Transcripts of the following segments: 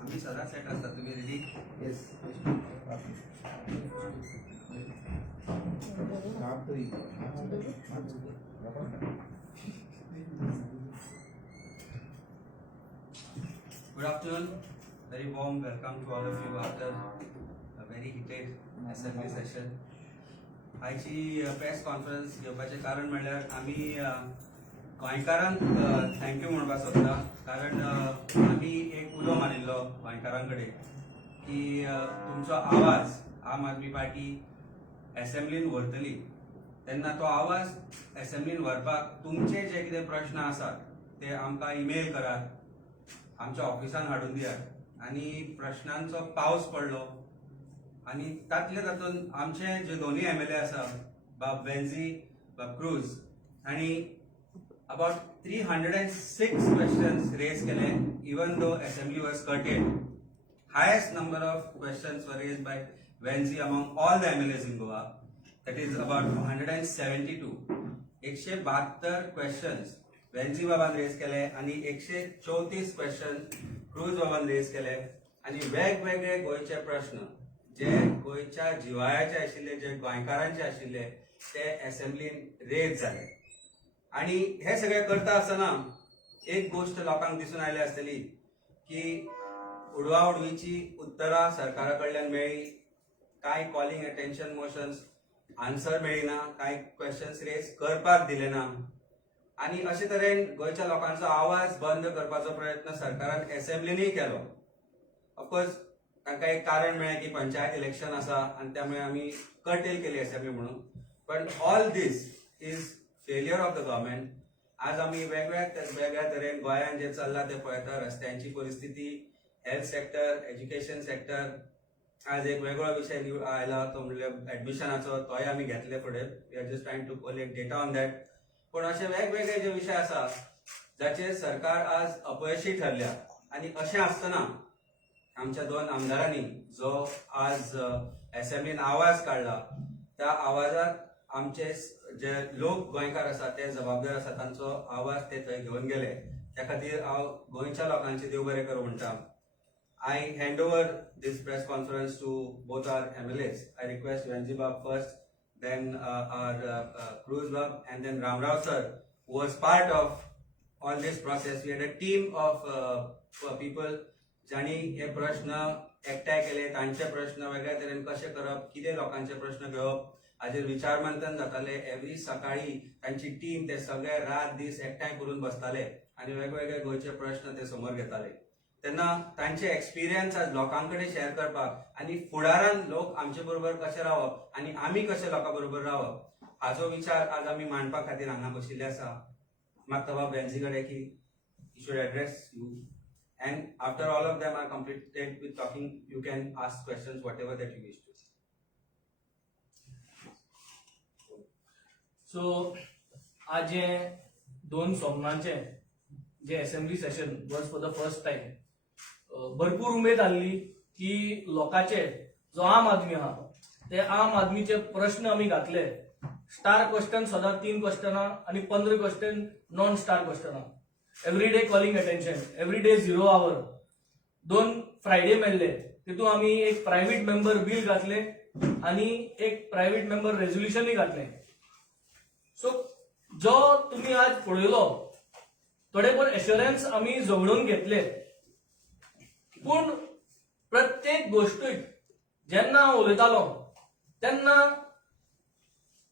आम्ही सदा सेट असतात. तुम्ही ready? Yes. Good afternoon. Very warm welcome to all of you after a very heated assembly session. आयची press conference घेवपाचें कारण म्हणल्यार आमी गोंयकारांक थँक्यू म्हणपाक सोदता. कारण आमी एक उलो मारिल्लो गोंयकारां कडेन की तुमचो आवाज आम आदमी पार्टी एसेंब्लीन व्हरतली तेन्ना तो आवाज एसेंब्लीन व्हरपाक तुमचे जे कितें प्रश्न आसात ते आमकां ईमेल करात, आमच्या ऑफिसान हाडून दियात. आनी प्रश्नांचो पावस पडलो आनी तातूंत आमचे जे दोनूय MLA आसा, बाब वेंझी, बाब क्रूज, हांणी about 306 questions raised केले, even though assembly was curtailed. Highest number of questions were raised by Venzi among all the MLAs in Goa. That is about 172. 172 questions Venzi बाबान रेज केले आनी 134 क्वेश्चन क्रूज बाबान raise केले. आनी वेगवेगळे गोंयचे प्रश्न जे गोंयच्या जिवाळ्याचे आशिल्ले, जे गोंयकारांचे आशिल्ले, ते एसेंब्लीन रेज जाले. आणि हे सगळे करता आसतना एक गोष्ट लोकांक दिसून आयली आसतली की उडवा उडवीची उत्तरां सरकारा कडल्यान मेळ्ळी, कांय कॉलिंग अटेन्शन मोशन्स आन्सर मेळिना, कांय क्वेश्चन्स रेज करपाक दिले ना. आनी अशे तरेन गोंयच्या लोकांचो आवाज बंद करपाचो प्रयत्न सरकारान एसेंब्लीनूय केलो. ऑफकोर्स तांकां एक कारण मेळ्ळें की पंचायत इलेक्शन आसा आनी त्यामुळे आमी कर्टेल केली असेंब्ली म्हणून. But all this is failure of the government. आज आमी वेगळ्या तरेन गोंयान जे चल्लां ते पळयता. रस्त्यांची परिस्थिती, हेल्थ सेक्टर, एज्युकेशन सेक्टर. आज एक वेगळो विशय आयला तो म्हणजे एडमिशनाचो, तोय आमी घेतले फुडें. We are just trying to collect data on that. पूण असे वेगवेगळे जे विशय आसा जाचेर सरकार आज अपयशी ठरल्या. आनी अशें आसतना आमच्या दोन आमदारांनी जो आज एसेंब्लीन आवाज काडला, त्या आवाजात आमचे जे लोक गोंयकार आसा ते जबाबदार आसा, तांचो आवाज ते थंय घेवन गेले. त्या खातीर हांव गोंयच्या लोकांचे देव बरें करूं म्हणटा. I hand over this press conference to both our MLAs. I request Venzi Bab first, then our Cruz Bab, and then Ramrao sir, who was part of all this process. We had a team of people जाणी हे प्रश्न एकठांय केले, तांचे प्रश्न वेगळ्या तरेन कशे करप, कितें लोकांचे प्रश्न घेवप, हाजेर विचार मंथन जाताले. एवरी सकाळी तांची टीम ते सगळे रात दीस एकठांय करून बसताले आनी वेगवेगळे गोंयचे प्रश्न ते समोर घेताले. तेन्ना तांचे एक्सपिरियन्स आज लोकांकडे शेअर करपाक आनी फुडारान लोक आमचे बरोबर कशे रावप आनी आमी कशे लोकां बरोबर रावप हाचो विचार आज आमी मांडपा खातीर हांगा बशिल्ले आसा. मागता बाब वेंझी कडेन की you should address you, and after all of them are completed with talking, you can ask questions whatever that you wish to. So आज जे दोन सोमनाचे जे assembly session was for the first time, भरपूर उमेद आली की लोकांचे जो आम आदमी आहा ते आम आदमीचे प्रश्न आमी घातले. स्टार क्वेश्चन सदां 3 क्वेश्चनां आनी 15 क्वेश्चन नॉन स्टार क्वेश्चनां. Every day calling attention, every day 0 hour. 2 Friday मेळ्ळे, तितून आमी एक प्रायव्हेट मेंबर बिल घातले आनी एक प्रायव्हेट मेंबर रेझोल्युशनय घातले. सो जो तुम्ही आज पळयलो थोडे पण एश्युरन्स आमी झगडून घेतले. पूण प्रत्येक गोष्टीक जेन्ना हांव उलयतालो तेन्ना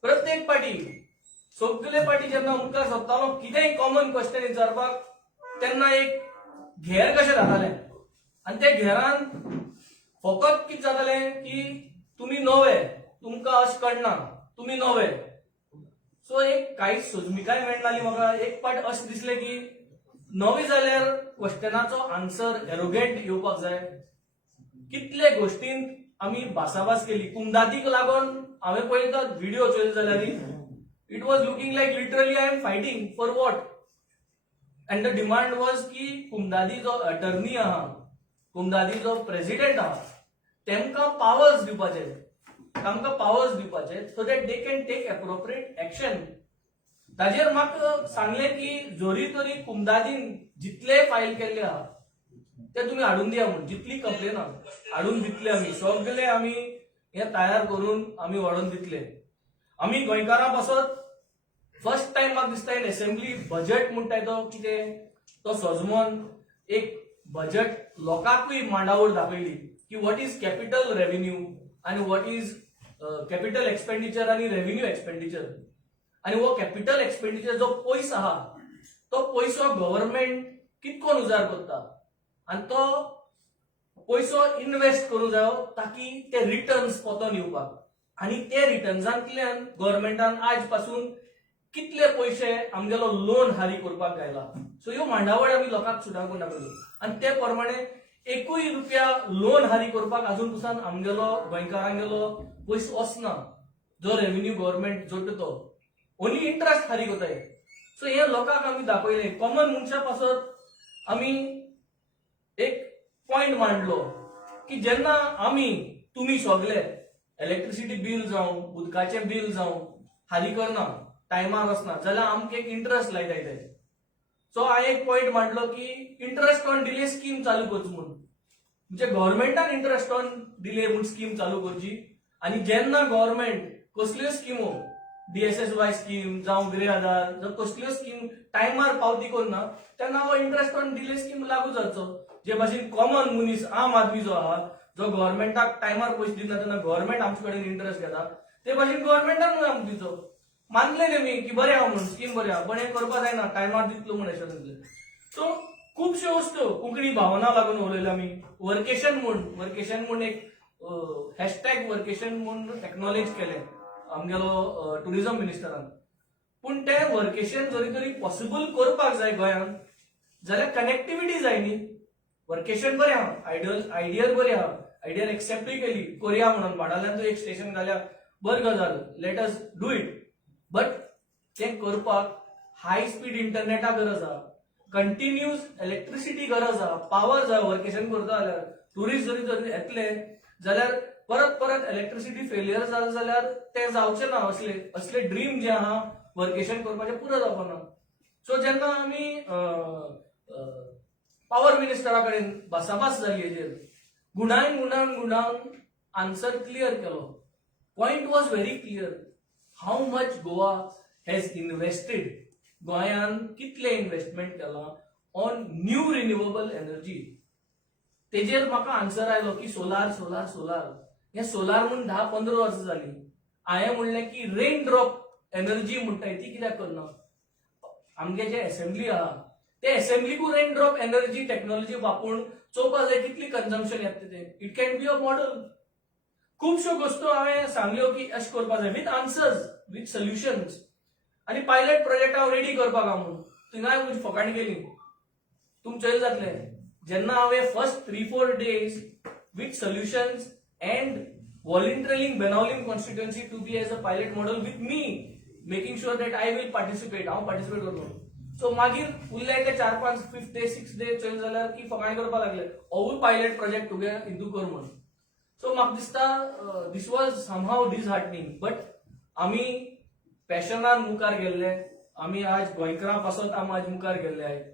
प्रत्येक पार्टी, सगळे पार्टी जेन्ना मुखार सोंपतालो कितेंय कॉमन क्वेश्चन विचारपाक तेन्ना एक घेर कशें जातालें. आनी ते घेरान फकत कितें जातालें की तुमी नवे, तुमकां अशें कळना, तुमी नवे. सो एक कांयच सोजमिकाय मेळनाली म्हाका. एक पाट अशें दिसलें की नवी जाल्यार क्वेश्चनाचो आन्सर एरोगेंट येवपाक जाय. कितले गोष्टींत आमी भासाभास केली. कुमदादीक लागून हांवें पळयता व्हिडिओ चोयले जाल्यार it was looking like literally I am fighting for what, and the demand was ki Kumdadi jo attorney aha, Kumdadi jo president aha, temka powers dipache so that they can take appropriate action. ताजेर म्हाका सांगले की जोरी तरी कुमदादीन जितले file केल्ले आहा ते तुम्ही हाडून दिया म्हणून, जितली कंप्लेन आहा हाडून दितले आमी सगळे, आमी हे तयार करून आमी व्हडोन दितले. आमी गोंयकारां पासत फर्स्ट टाइम म्हाका दिसता इन असेंब्ली बजेट म्हणटाय तो कितें तो सजमोन एक बजेट लोकांकूय मांडावळ दाखयली की व्हॉट इज कॅपिटल रेव्हेन्यू आनी व्हॉट इज कॅपिटल एक्सपेंडिचर आनी रेव्हेन्यू एक्सपेंडिचर. आनी वो कॅपिटल एक्सपेंडिचर जो पयसो आहा तो पयसो गव्हर्नमेंट कितकोन उजार करता आनी तो पयसो इन्व्हेस्ट करूं जायो ताकी ते रिटर्न्स पोतोन येवपाक. आनी ते रिटर्न्सांतल्यान गव्हर्नमेंटान आज पासून कितले पयशे आमगेलो लोन हारी करपाक गायला. सो ह्यो मांडावळ आमी लोकांक सुटावून दाखयल्यो आनी ते प्रमाणे एकूय रुपया लोन हारी करपाक अजून पासून आमगेलो गोंयकारांगेलो पयसो वचना जो रेव्हेन्यू गव्हर्नमेंट जोडटा तो ओन्ली इंट्रस्ट हारी कोताय. सो हे लोकांक आमी दाखयले. कॉमन मनशा पासत आमी एक पॉइंट मांडलो की जेन्ना आमी तुमी सगळे इलेक्ट्रिसिटी बील जावं उदकाचें बील जावं हारी करना टायमार वचना जाल्यार आमकां एक इंट्रस्ट लायताय ते. सो हांवें एक पॉइंट मांडलो की इंट्रस्ट ऑन डिले स्कीम चालू करची म्हणून, म्हणजे गव्हर्नमेंटान इंट्रस्ट ऑन डिले म्हणून स्कीम चालू करची. आनी जेन्ना गव्हर्नमेंट कसल्यो स्किमो DSSY स्कीम जावं गृह आधार जर कसल्यो स्कीम टायमार पावती करना तेन्ना हो इंट्रस्ट ऑन डिले स्कीम लागू जावचो. जे भाशेन कॉमन मनीस आम आदमी जो आहा जो गव्हर्नमेंटाक टायमार पयशे दिना तेन्ना गव्हर्नमेंट आमचे कडेन इंट्रस्ट घेता ते भाशेन गव्हर्नमेंटान आमकां दिवचो. मानले तेमी की बरें आहा म्हणून स्कीम बरें आहा पण हें करपा जायना टायमार दितलो म्हणून अशें. सो खुबश्यो वस्तू कोंकणी भावना लागून उलयल्या आमी. वर्केशन म्हूण एक हॅशटॅग वर्केशन म्हूण एक्नॉलेज केलें आमगेलो टुरिझम मिनिस्टरान. पूण ते वर्केशन जरी तरी पॉसिबल करपाक जाय गोंयांत जाल्यार कनेक्टिविटी जाय न्ही. वर्केशन बरें आहा, आयडियल बरी आहा, आयडियल एक्सेप्टूय केली कोरिया म्हणून माडाल्यांतूय एक स्टेशन घाल्या बरी गजाल, let us do it. But तें करपाक हाय स्पीड इंटरनेटा गरज आहा, कंटिन्यूस इलेक्ट्रिसिटी गरज आहा, पावर जाय. वर्केशन करता जाल्यार टुरिस्ट जरी तर येतले जाल्यार परत इलेक्ट्रिसिटी फेलियर जालें जाल्यार ते जावचें ना. असले ड्रीम जे आहा वर्केशन करपाचे पुरो जावपाना. सो जेन्ना आमी पावर मिनिस्टरा कडेन भासाभास जाली हेजेर गुणावन आन्सर क्लियर केलो. Point was very clear. How much Goa has invested, गोंयान कितले इन्व्हेस्टमेंट केला ऑन न्यू रिन्युएबल एनर्जी. तेजेर म्हाका आन्सर आयलो की सोलार हे सोलार म्हणून 10-15 वर्सां जाली. हांवें म्हणलें की रेन ड्रॉप एनर्जी म्हणटाय ती कित्याक करना. आमगे जे असेंब्ली आहा ते असेंब्लीकू रेन ड्रॉप एनर्जी टेक्नॉलॉजी वापरून चोवपाक जाय कितली कन्झम्पशन येता ते. It can be a model. खुबश्यो गोश्टो हांवें सांगल्यो की अशें करपाक जाय विथ आन्सर्स विथ सोल्युशन्स. आनी पायलट प्रोजेक्ट हांव रेडी करपाक हा म्हणून थिंगाय म्हजी फकाण केली. तुमचें जातलें जेन्ना हांवें first 3-4 days with solutions and volunteering Benaulim constituency to be as a pilot model with me making sure that I will participate. हांव पार्टिसिपेट करतलो. सो मागीर उरले ते 4-5 5th day 6th day चल जाल्यार की फकाण करपाक लागले होवूय पायलट प्रोजेक्ट तुगे हिंदू कर म्हणून. सो म्हाका दिसता दिस वॉज समहाव डिसहार्टनिंग. बट आमी पॅशनान मुखार गेल्ले, आमी आज गोंयकारां पासत आमी आज मुखार गेल्ले आहेत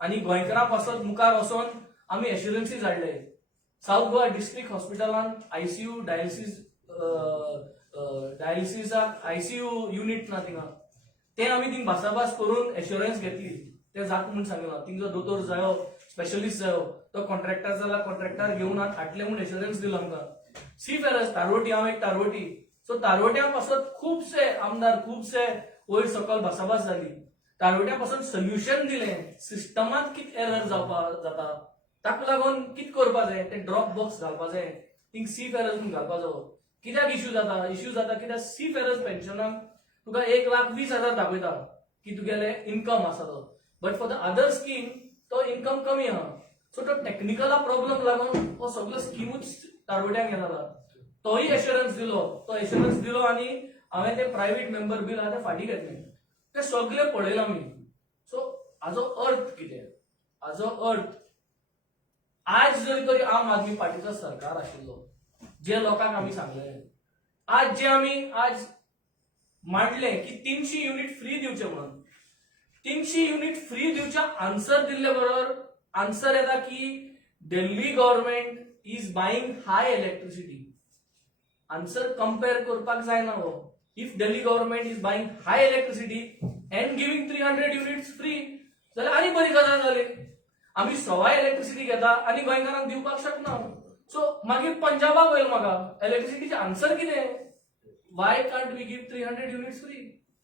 आनी गोंयकारां पासत मुखार वचोन आमी एश्युरन्सीस हाडले. साऊथ गोवा डिस्ट्रिक्ट हॉस्पिटलान ICU डायलिसिसाक ICU युनिट ना थिंगा ते आमी थिंग भासाभास करून एश्युरन्स घेतली. ते जाता म्हणून सांगला थिंगचो दोतोर जायो स्पेशलिस्ट जायो तो कॉन्ट्रॅक्टर जाल्यार कॉन्ट्रॅक्टर घेवन हाडले म्हणून एश्युरन्स दिलो आमकां. सीफेरस तारवटी, हांव एक तारवटी. सो तारवट्या पासत खुबशे आमदार खुबशे वयर सकयल भासाभास जाली. तारवट्या पासून सोल्युशन दिलें सिस्टमात कितें एरर जाता ताका लागून कितें करपा जाय ते ड्रॉप बॉक्स घालपा जाय थिंग सीफेरस म्हणून घालपा जावो. कित्याक इश्यू जाता कित्याक सीफेरस पेन्शनाक तुका 1,20,000 दाखयता की तुगेले इन्कम आसा तो. But for the other scheme तो इन्कम कमी आहा. सो तो टेक्निकल प्रॉब्लम लागून हो सगळो स्किमूच तारवट्यांक येनाला. तोय एश्युरन्स दिलो आनी हांवें ते प्रायव्हेट मेंबर बील आहा ते फाटीं घेतले. ते सगळे पळयला आमी. सो हाजो अर्थ कितें? हाजो अर्थ आज जरी तरी आम आदमी पार्टीचो सरकार आशिल्लो जे लोकांक आमी सांगले आज जे आमी आज मांडले की 300 युनिट फ्री दिवचे म्हणून. 300 युनिट फ्री दिवच्या आन्सर दिल्ले बरोबर आन्सर येता की Delhi government is buying high electricity. Answer compare करपाक जायना हो. If Delhi government is buying high electricity and giving 300 units free जाल्यार आनी बरी गजाल जाली. आम्ही सवाय इलेक्ट्रिसिटी घेता आणि गोंयकारांक दिवपाक शकना. सो मागीर पंजाबाक वयल म्हाका इलेक्ट्रिसिटीचे आन्सर कितें? Why can't we give 300 units free?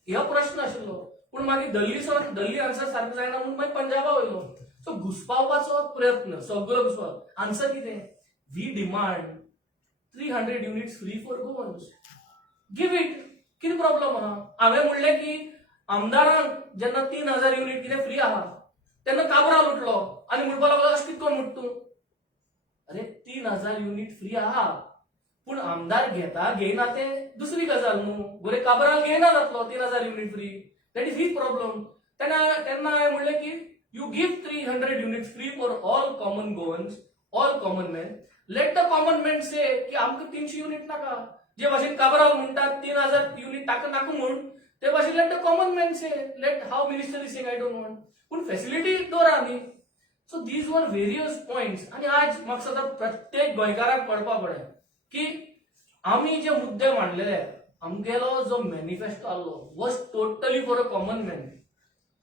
हो प्रश्न आशिल्लो. पूण मागीर दिल्ली आन्सर सारको जायना म्हणून मागीर पंजाबा वयलो. सो घुसपावपाचो प्रयत्न सगळो घुसपाव. आन्सर कितें? We demand 300 units free for Goans. Give it. कितें प्रॉब्लेम आहा? हांवें म्हणलें की आमदारांक जेन्ना 3000 युनिट कितें फ्री आहा तेन्ना काबराल उठलो आणि म्हणपाक लागलो अशें कितें करून म्हणटा तूं? अरे 3000 युनिट फ्री आहा पूण आमदार घेता घेयना ते दुसरी गजाल न्हू. बरे काबराल घेयना जातलो 3000 unit free. That is his problem. तेन्ना हांवें म्हणलें की you give 300 units free for all common Goans, all common man. Let the common man say की आमकां 300 युनिट नाका. जे भाशेन काबराल म्हणटात 3000 युनिट ताका नाका म्हूण ते भाशेन let the common man say. Let how minister is saying I don't want. पूण फॅसिलिटी दवरा न्ही. So these were various points. आणि आज म्हाका सद्दा प्रत्येक गोंयकाराक कळपा पडे की आमी जे मुद्दे मांडलेले आमगेलो जो मॅनिफेस्टो आसलो was totally for a common man.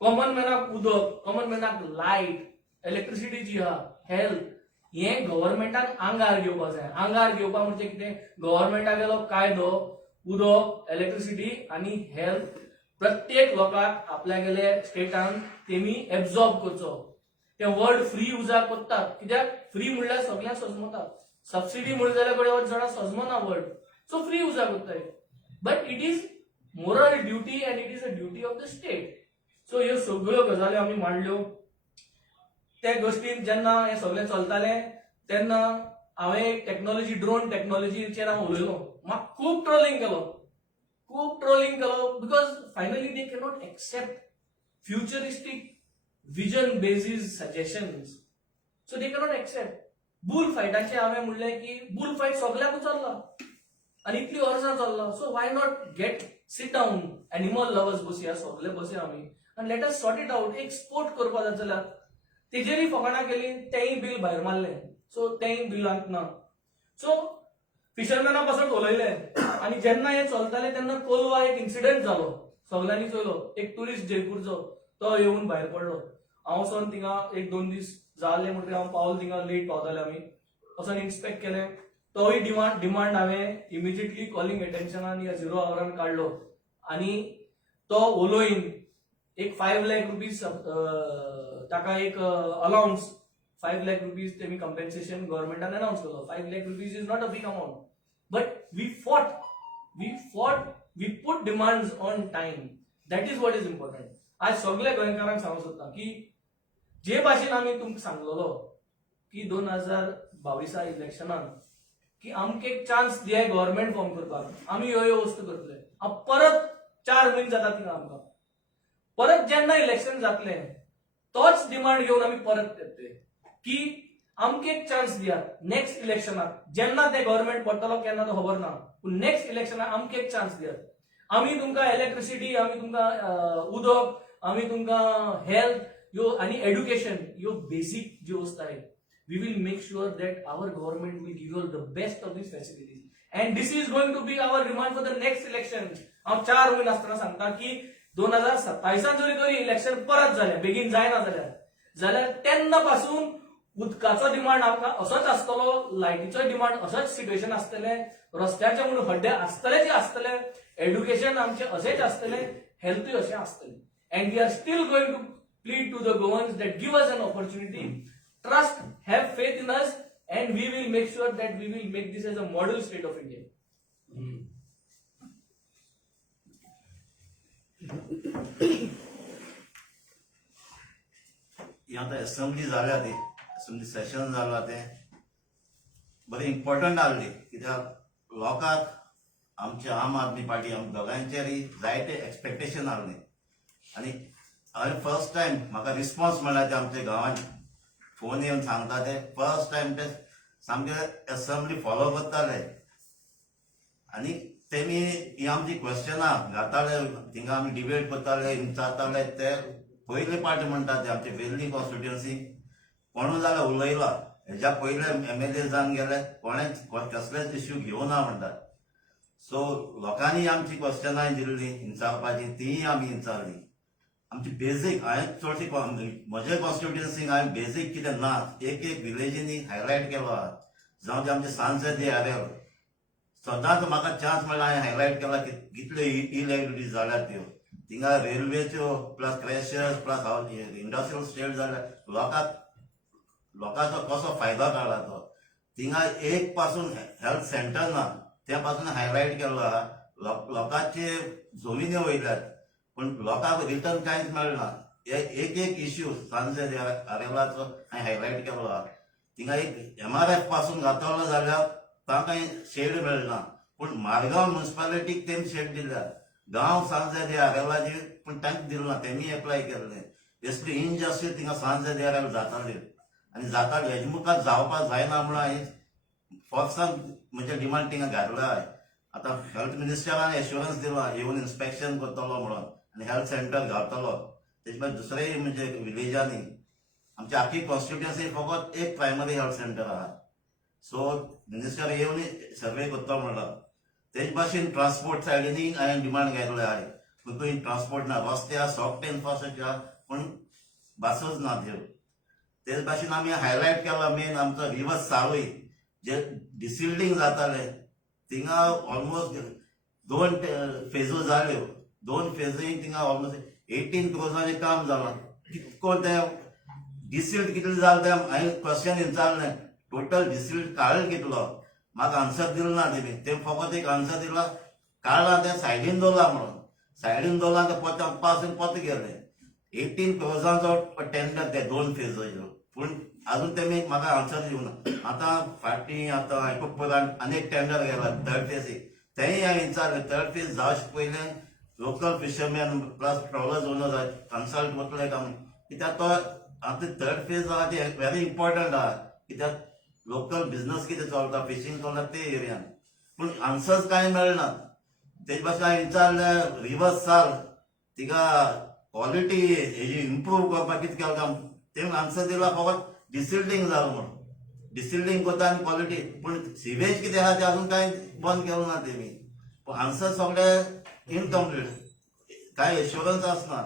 Common मॅनाक उदक, कॉमन मॅनाक लायट, इलेक्ट्रिसिटी जी आहा, हेल्थ, हे गव्हर्नमेंटान आंगार घेवपाक जाय. आंगार घेवपाक म्हणजे कितें? गव्हर्नमेंटागेलो कायदो उदक, इलेक्ट्रिसिटी आणि हेल्थ प्रत्येक लोकांक आपल्यागेले स्टेटान तेमी एब्झॉर्ब करचो. ते वर्ड फ्री युजार करतात कित्याक फ्री म्हणल्यार सगळ्यांक सजमता. सबसिडी म्हणली जाल्यार कडेन चड सजमना वर्ड. सो फ्री युजार करताय. But it is moral duty and it is a duty of the state. So ह्यो सगळ्यो गजाली आमी मांडल्यो. त्या गोष्टीन जेन्ना हे सगळें चलताले तेन्ना हांवें एक टेक्नॉलॉजी, ड्रोन टेक्नॉलॉजीचेर हांव उलयलो. म्हाका खूब ट्रोलिंग केलो because finally they cannot accept futuristic vision basis suggestions. So they cannot accept. Bull फायटाचे हांवें म्हणलें की बुल फायट सगळ्याकूच चल्ला आनी इतली वर्सां चल्ला. So why not get sit down animal lovers बसया, सगळे बसया आमी आनी let us sort it out. एक स्पोर्ट करपा जाय जाल्यार तेजेरय फकाणां केली, तेंय बील भायर मारलें. सो तेंय बिलांत ना. सो फिशरमॅना पासून उलयले आनी जेन्ना हे चलताले तेन्ना कोलवा एक इन्सिडेंट जालो. सगळ्यांनी चोयलो. एक टुरिस्ट जयपूरचो तो येवन भायर पडलो. हांव वचोन थिंगा 1-2 दीस जाले म्हणटकीर हांव पावलो थिंगा. लेट पावताले आमी. वचोन इन्स्पेक्ट केलें. तोय डिमांड हांवें इमिजिएटली कॉलिंग एटेन्शनान या 0 आवरान काडलो आनी तो उलोयन एक 5 लाख रुपीज ताका एक अलाउन्स 5 लाख रुपीज तेमी कंपेन्सेशन गव्हर्नमेंटान अनाउन्स केलो. 5 lakh rupees is not a big amount. But we fought, we put demands on time. That is what is important. आज सगळे गोंयकारांक सांगूंक सोदता की जे भाशेन आमी तुमकां सांगलेलो की 2022 इलेक्शनान की आमकां एक चान्स दियाय गव्हर्नमेंट फॉर्म करपाक, आमी ह्यो वस्तू करतले. परत 4 म्हयने जाता थिंगा आमकां. परत जेन्ना इलेक्शन जातले तोच डिमांड घेवन आमी परत येतले की आमकां एक चान्स दियात नेक्स्ट इलेक्शनाक. जेन्ना ते गव्हर्नमेंट पडटलो केन्ना तो खबर ना, पूण नेक्स्ट इलेक्शनाक आमकां एक चान्स दियात. आमी तुमकां इलेक्ट्रिसिटी, आमी तुमकां उदक, आमी तुमकां हेल्थ ह्यो आनी एड्युकेशन ह्यो बेसिक ज्यो वस्तू आहेत. We will make sure that our government will give you all the best of these facilities. And this is going to be our demand for the next election. हांव 4 म्हयने आसतना सांगता की 2027 जरी तरी इलेक्शन परत जालें, बेगीन जायना जाल्यार तेन्ना पासून उदकाचो डिमांड आमकां असोच आसतलो, लायटीचो डिमांड असोच सिच्युएशन आसतलें, रस्त्याचे म्हणून खड्डे आसतले जे आसतले, एड्युकेशन आमचें असेंच आसतलें, हेल्थूय अशें आसतलें. And we are still going to plead to the governments that give us an opportunity. Trust, have faith in us, and we will make sure that we will make this as a model state of India. आता assembly जाल्या ती assembly session जालां तें बरें important आसली कित्याक लोकांक आमचे आम आदमी पार्टी आम दोगांचेरय जायते एक्सपेक्टेशन आसलें आनी हांवें फर्स्ट टायम म्हाका रिस्पॉन्स मेळ्ळा ते आमच्या गांवांत फोन येवन सांगता ते फर्स्ट टायम ते सामके असेंब्ली फॉलो करताले आनी तेमी ही आमची क्वेश्चनां घाताले थिंगा आमी डिबेट करताले विचारताले ते पयले पार्टी म्हणटा ते आमचे वेल्ली कॉन्स्टिट्युएन्सी कोणूय जाल्यार उलयला हेज्या पयले MLA जावन गेले कोणेच कसलेच इश्यू घेवना म्हणटात. सो लोकांनी आमची क्वेश्चनां दिल्ली विचारपाची तीय आमी विचारली. आमची बेसीक हांवें चडशी म्हजे कॉन्स्टिट्युएन्सीक हांवें बेसीक कितें ना एक विलेजींनी हायलायट केलो आहा. जावं ते आमचे सांसद आरेल सदांच म्हाका चान्स मेळ्ळा हांवें हायलायट केला की कितल्यो इलेक्ट्रिटी जाल्यात त्यो थिंगा रेल्वेच्यो प्लस क्रॅशर्स प्लस इंडस्ट्रियल स्टेट जाल्यार लोकांचो कसो फायदो काडला तो. थिंगा एक पासून हेल्थ सेंटर ना त्या पासून हायलायट केल्लो आहा. लोकांचे जमिनी वयल्यात पूण लोकांक रिटर्न कांयच मेळना. एक इश्यू सांसद आरेलाचो हांवें हायलायट केलो आहा. थिंगा एक MRF पासून घातलो जाल्यार तांकां शेड मेळना पूण मारगांव म्युनिसिपालिटीक तेमी शेड दिल्या. गांव सांसद आरेलाची पूण तांकां दिलो ना तेमी एप्लाय केल्लें. असली इनजस्टीस थिंगा सांसद आरेल जाताली आनी जाताली हेजे मुखार जावपाक जायना म्हणून हांवें फोर्सान म्हणजे डिमांड थिंगा घातला. आतां हेल्थ मिनिस्टरान एश्युरन्स दिला येवन इन्स्पेक्शन करतलो म्हणून आनी हेल्थ सेंटर घालतलो. तेजे भायर दुसरे म्हणजे विलेजांनी आमची आख्खी कॉन्स्टिट्युएन्सी फकत एक प्रायमरी हेल्थ सेंटर आहा. सो मिनिस्टर येवन सर्वे करता म्हणला. तेज भाशेन ट्रान्सपोर्ट सायडीनी हांवें डिमांड घातले आहाय पूण ट्रान्सपोर्ट ना रस्ते आहा सॉफ्ट इन्फ्रास्ट्रक्चर आहा पूण बसच ना त्यो. तेच भाशेन आमी हायलायट केला मेन आमचो रिवर सावय जे डिसिल्डिंग जाताले थिंगा ऑलमोस्ट 2 फेजो जाल्यो. 2 फेजीक थिंगा ऑलमोस्ट 18 क्रोर्साचें काम जालां. कितको ते डिसिल्ड कितले जाले ते हांवें क्वेश्चन विचारलें टोटल डिसिल्ड काळ्ळ कितलो म्हाका आन्सर दिलो ना तेमी. ते फकत एक आन्सर दिला काळा ते सायडीन दवरला म्हणून. सायडीन दवरला ते पोते पासून पोते गेले 18 क्रोर्सांचो टेंडर ते 2 फेजोचो पूण अजून तेमी म्हाका आन्सर दिवना. आतां फाटीं आतां आयकोपाक आनीक टेंडर गेला 3rd फेजीक तेंय हांवें विचारलें 3rd फेज जावचे पयलें local fisherman plus trollers owners consult करतले काय कित्याक तो आतां 3rd फेज आहा ते व्हेरी इम्पॉर्टंट आहा कित्याक लोकल बिझनस कितें चलता फिशींग चलता ते एरियान पूण आन्सर्स कांय मेळना. तेजे भाशेन हांवें विचारलें रिवर साल तिका क्वॉलिटी हेजी इम्प्रूव करपाक कितें केलें काय तेमी आन्सर दिला फकत डिसिल्डिंग जालो म्हणून. डिसिल्डिंग करता आनी क्वॉलिटी पूण सिवेज कितें आहा तें अजून कांय बंद केलो ना तेमी. पूण आन्सर सगळे इनकम्प्लीट कांय एश्युरन्स आसना.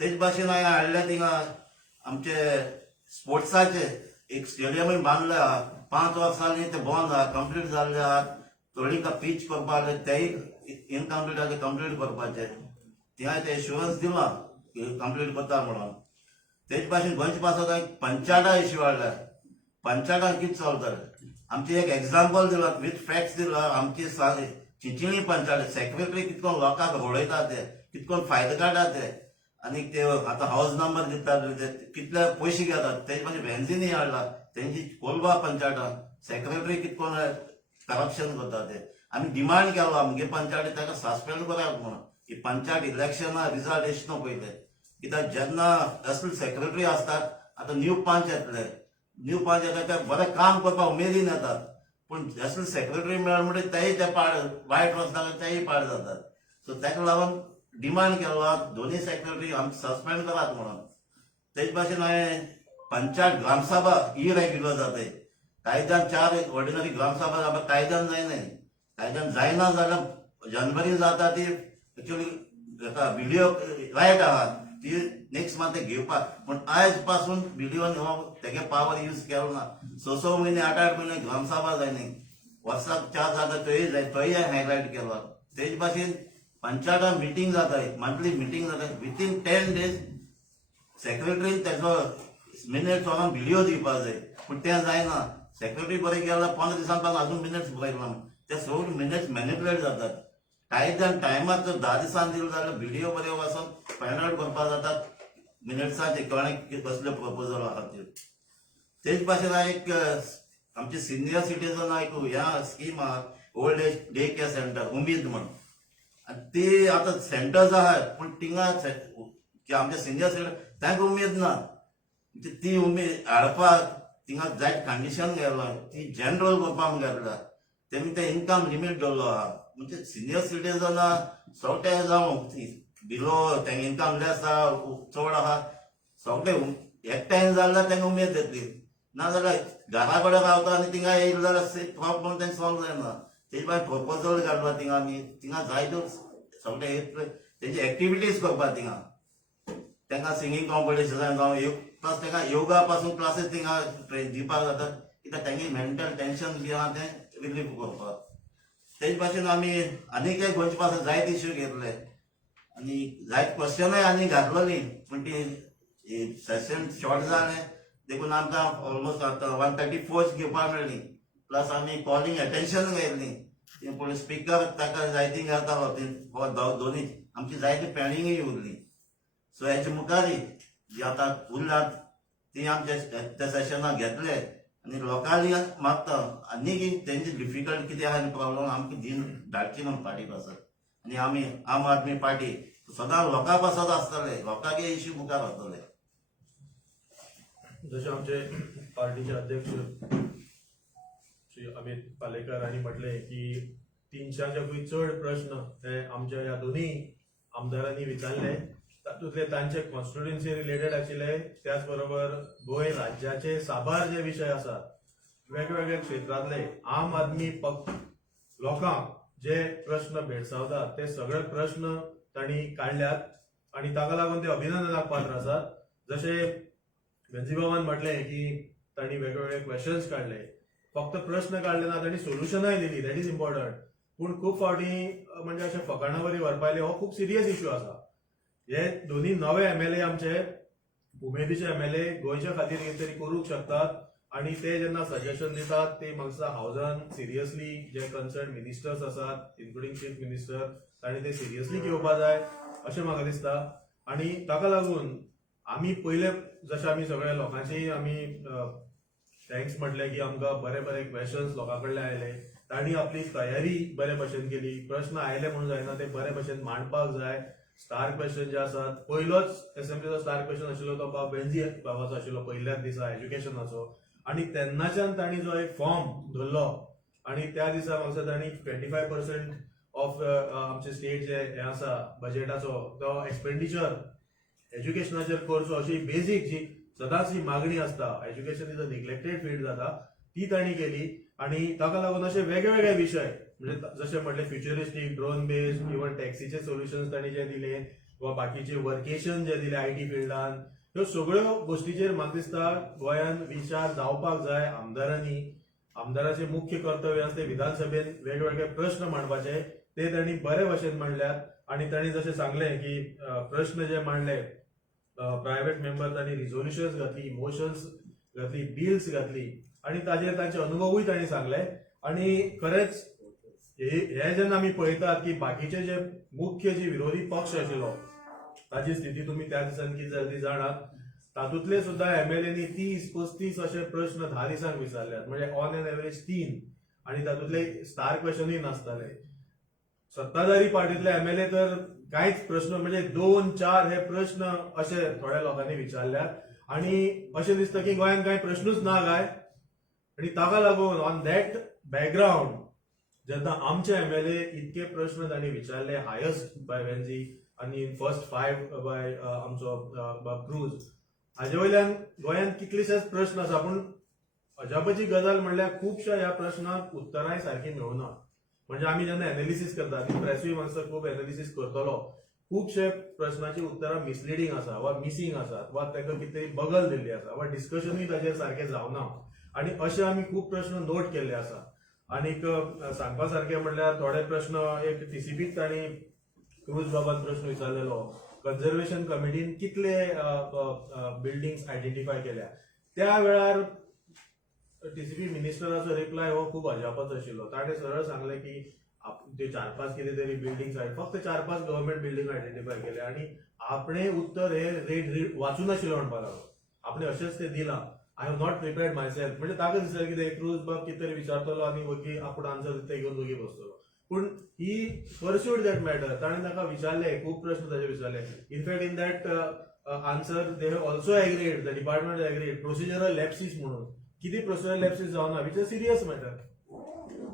तेज भाशेन हांवें हाडलें थिंगा आमचे स्पोर्ट्साचे एक स्टेडियमूय बांदले आहा 5 वर्सांनी ते बंद आहा कंप्लीट जाल्ले आहात. थोडी पीच करपाक तेय इनकम्प्लीट आहा ते कंप्लीट करपाचे ते हांवें ते एश्युरन्स दिला कंप्लीट करता म्हणून. तेज भाशेन गोंयचे पासत पंचायता इश्यू हाडला. पंचायतान कितें चलता आमचे एक एग्जाम्पल दिला विथ फॅक्ट्स दिला. आमची चिंचिणी पंचायत सेक्रेटरी कितकोन लोकांक रोडयता ते कितकोन फायदो काडटा ते आनी ते आतां हावस नंबर दितात कितले पयशे घेतात तेजे म्हणजे व्हॅन्सिनी हाडला. तेंची कोलवा पंचायतान सेक्रेटरी कितकोन करप्शन करता ते आमी डिमांड केलो आमगे पंचायती ताका सस्पेंड करात म्हणून. ही पंचायत इलेक्शना रिजल्ट येसना पयले कित्याक जेन्ना असले सेक्रेटरी असतात आतां न्यू पंच येतले न्यू पंच येता ते बरें काम करपाक उमेदीन येतात पूण असले सेक्रेटरी मेळ्ळे म्हणटकीर तेय ते पाड वायट वचना तेय पाड जातात. सो ताका लागून डिमांड केलो दोन्ही सेक्रेटरी आमचे सस्पेंड करात म्हणून. तेज भाशेन हांवें पंचायत ग्रामसभा इरेग्युलर जाताय. कायद्यान 4 ऑर्डिनरी ग्रामसभा जावपाक कायद्यान जायनाय. कायद्यान जायना जाल्यार जनवरी जाता ती एक्चुअली व्हिडिओ रायट आहा ती नेक्स्ट मंथ घेवपाक पूण आयज पासून व्हिडिओ हो तेगे पावर यूज केलो ना. 6 म्हयने 8 म्हयने ग्रामसभा जायनाय. वर्साक 4 जाता तोय जाय तोय हायलायट केलो. तेज भाशेन पंचायतान मिटींग जाताय मंथली मिटींग जाताय विथीन 10 days सेक्रेटरी तेजो मिनिट्स व्हरून व्हिडिओ दिवपाक जाय पूण तें जायना. सेक्रेटरी बरें गेल्यार 15 दिसांनी अजून मिनिट्स बरयला ते सगळे मिनिट्स मॅनिपुलेट जातात. कायद्यान टायमार जर 10 दिसांनी दिलो जाल्यार व्हिडिओ बरें वचोन फायंड आउट करपाक जातात मिनिट्सांचे कोणें कसले प्रपोजल आहा त्यो. तेच भाशेन एक आमचे सिनियर सिटीजन एक ह्या स्कीम आहा old age day care centre Umed म्हणून आनी ती आतां सेंटर्स आहात पूण थिंगा आमचे सिनियर सिटीजन तांकां उमेद ना. ती उमेद हाडपाक थिंगा जाय कंडिशन घाला ती जनरल करपाक घातला. तेमी ते इन्कम लिमीट दवरलो आहा म्हणजे सिनियर सिटीजन सगळे जावं बिलो तेंगे इन्कम लेस आहा चड आहा सगळे एकठांय जाल्यार तेंका उमेद येतली नाजाल्यार घरा कडेन रावता आनी थिंगा येयले जाल्यार प्रॉब्लम तेंचे सॉल्व जायना तेजे भायर प्रपोजल काडला थिंगा आमी थिंगा जायत्यो सगळे तेंची एक्टिविटीज करपा थिंगा तेंका सिंगींग कॉम्पिटिशन जावं प्लस तेंका योगा पासून क्लासीस थिंगा दिवपाक जातात कित्याक तेंगे मेंटल टेन्शन बी आहा तें रिलीफ करपाक तेज भाशेन आमी आनीक एक गोंयचे पासून जायते इश्यू घेतले आनी जायते क्वेश्चनय आनी घातलेली पूण ती सेशन शॉर्ट जालें देखून आमकां ऑलमोस्ट 134 घेवपाक मेळ्ळी प्लस आमी कॉलिंग अटेन्शन घेतली पूण स्पिकर ताका जायती घालतालो दोनी आमची जायती पेंडिंगूय उरली सो हेचे मुखारी जी आतां उरलात ती आमचे त्या सेशनाक घेतले आनी लोकांनी मागता आनी तेंची डिफिकल्ट कितें आहा प्रॉब्लम आमकां दिन धाडची म्हणून पार्टी पासत आनी आमी आम आदमी पार्टी सदां लोकां पासत आसतले लोकांक इश्यू मुखार व्हरतले जसे आमचे पार्टीचे अध्यक्ष श्री अमित पालेकर हांणी म्हटले की 300च्याकूय चड प्रश्न हे आमच्या ह्या दोन्ही आमदारांनी विचारले तातूंतले तांचे कॉन्स्टिट्युएन्सी रिलेटेड आशिल्ले त्याच बरोबर गोंय राज्याचे साबार जे विशय आसात वेगवेगळ्या क्षेत्रांतले आम आदमी लोकांक जे प्रश्न भेडसावतात ते सगळे प्रश्न तांणी काडल्यात आणि ताका लागून ते अभिनंदनाक पात्र आसात जसे बेंजी बाबान म्हटले की तांणी वेगवेगळे क्वेश्चन्स काढले फक्त प्रश्न काढले ना तांणी सोल्युशनय दिली दॅट इज इम्पॉर्टंट पूण खूब फावटी म्हणजे अशें फकाणावरी व्हरपाले हो खूब सिरियस इश्यू आसा हे दोन्ही नवे एमएलए आमचे उमेदीचे एमएलए गोंयच्या खातीर कितें तरी करूंक शकतात आणि ते जेन्ना सजेशन दितात ते म्हाका दिसता हावजान सिरियसली जे कन्सर्न मिनिस्टर्स आसात इन्क्लुडींग चीफ मिनिस्टर तांणी ते सिरियसली घेवपा जाय अशें म्हाका दिसता आणि ताका लागून आमी पयले जशे आमी सगळ्या लोकांची आमी थँक्स म्हटले की आमकां बरे बरे क्वेश्चन्स लोकां कडल्यान आयले तांणी आपली तयारी बरे भशेन केली प्रश्न आयले म्हणून जायना ते बरे भशेन मांडपाक जाय स्टार क्वेश्चन जे आसात पयलोच एसेंब्लीचो स्टार क्वेश्चन आशिल्लो तो बेंजी बाबाचो आशिल्लो पयल्याच दिसा एज्युकेशनाचो आणि तेन्नाच्यान तांणी जो एक फॉर्म धरलो आणि त्या दिसा म्हाका तांणी 25% ऑफ आमचे स्टेट जे हे आसा बजेटाचो तो एक्सपेंडिचर एज्युकेशनाचेर करचो अशी बेसीक जी सदांच ही मागणी आसता education is a neglected field जाता ती तांणी केली आणि ताका लागून असे वेगवेगळे विशय म्हणजे जसे म्हटले फ्युचरिस्टीक ड्रोन बेस्ड इवन टॅक्सीचे सोल्युशन्स तांणी जे दिले वा बाकीचे वर्केशन जे दिले आयटी फिल्डान ह्यो सगळ्यो गोष्टीचेर म्हाका दिसता गोंयान विचार जावपाक जाय आमदारांनी आमदाराचे मुख्य कर्तव्य आसा ते विधानसभेत वेगवेगळे प्रश्न मांडपाचे ते तांणी बरे भशेन मांडल्यात आणि तांणी जशें सांगले की प्रश्न जे मांडले प्रायव्हेट मेंबर तांणी रिझोल्युशन्स घातली मोशन्स घातली बिल्स घातली आणि ताजेर तांचे अनुभवूय तांणी सांगले आणि खरेंच हे जेन्ना आमी पळयतात की बाकीचे जे मुख्य जे विरोधी पक्ष आशिल्लो ताची स्थिती तुमी त्या दिसांनी कितें जाली जाणात तातूंतले सुद्धा एमएलएनी 30-35 असे प्रश्न 10 दिसांक विचारल्यात म्हणजे ऑन एन एव्हरेज 3 आणि तातूंतले स्टार क्वेश्चनूय नासताले सत्ताधारी पार्टीतले एमएलए तर कांयच प्रश्न म्हणजे 2-4 हे प्रश्न असे थोड्या लोकांनी विचारल्यात आणि अशें दिसता की गोंयान कांय प्रश्नूच ना काय आणि ताका लागून ऑन दॅट बॅकग्राऊंड जेन्ना आमचे एमएलए इतके प्रश्न तांणी विचारले हायस्ट बाय वेन्झी आणि फर्स्ट 5 बाय आमचो क्रूज हाजे वयल्यान गोंयान कितलेशेच प्रश्न आसा पूण अजापाची गजाल म्हणल्यार खुबशा ह्या प्रश्नाक उतरांय सारखी मेळुना म्हणजे आमी जेन्ना एनालिसीस करतात प्रेसूय मातसो खूब एनालिसीस करतलो खुबशे प्रश्नाची उतरां मिसलिडींग आसा वा मिसींग आसात वा ताका कितें बगल दिल्ली आसा वा डिस्कशनूय ताचेर सारकें जावना आणि अशे आमी खूब प्रश्न नोट केल्ले आसा आनीक सांगपा सारकें म्हणल्यार थोडे प्रश्न एक टीसीपीक तांणी क्रूज बाबान प्रश्न विचारलेलो कन्झर्वेशन कमिटीन कितले बिल्डिंग्स आयडेंटिफाय केल्या त्या वेळार टीसीपी मिनिस्टराचो रिप्लाय हो खूब अजापाचो आशिल्लो ताणें सरळ सांगलें की ते 4-5 कितें तरी बिल्डिंग्स फक्त 4-5 गव्हर्मेंट बिल्डिंग आयडेंटिफाय केले आणि आपणे उत्तर हे रेड वाचून नाशिल्लो म्हणपाक लागलो आपणे अशेंच ते दिलां I have not prepared my self म्हणजे ताका दिसलें की क्रूज बाब कितें तरी विचारतलो आनी वगी आपूण आन्सर ते घेवन दोगी बसतलो पूण ही परस्यूड दॅट मॅटर ताणें ताका विचारले खूब प्रश्न ताचे विचारले in fact in that answer they have also agreed the department agreed procedural lapses म्हणून किती प्रोसिजरल लॅप्सीस जावना विच अ सिरियस मॅटर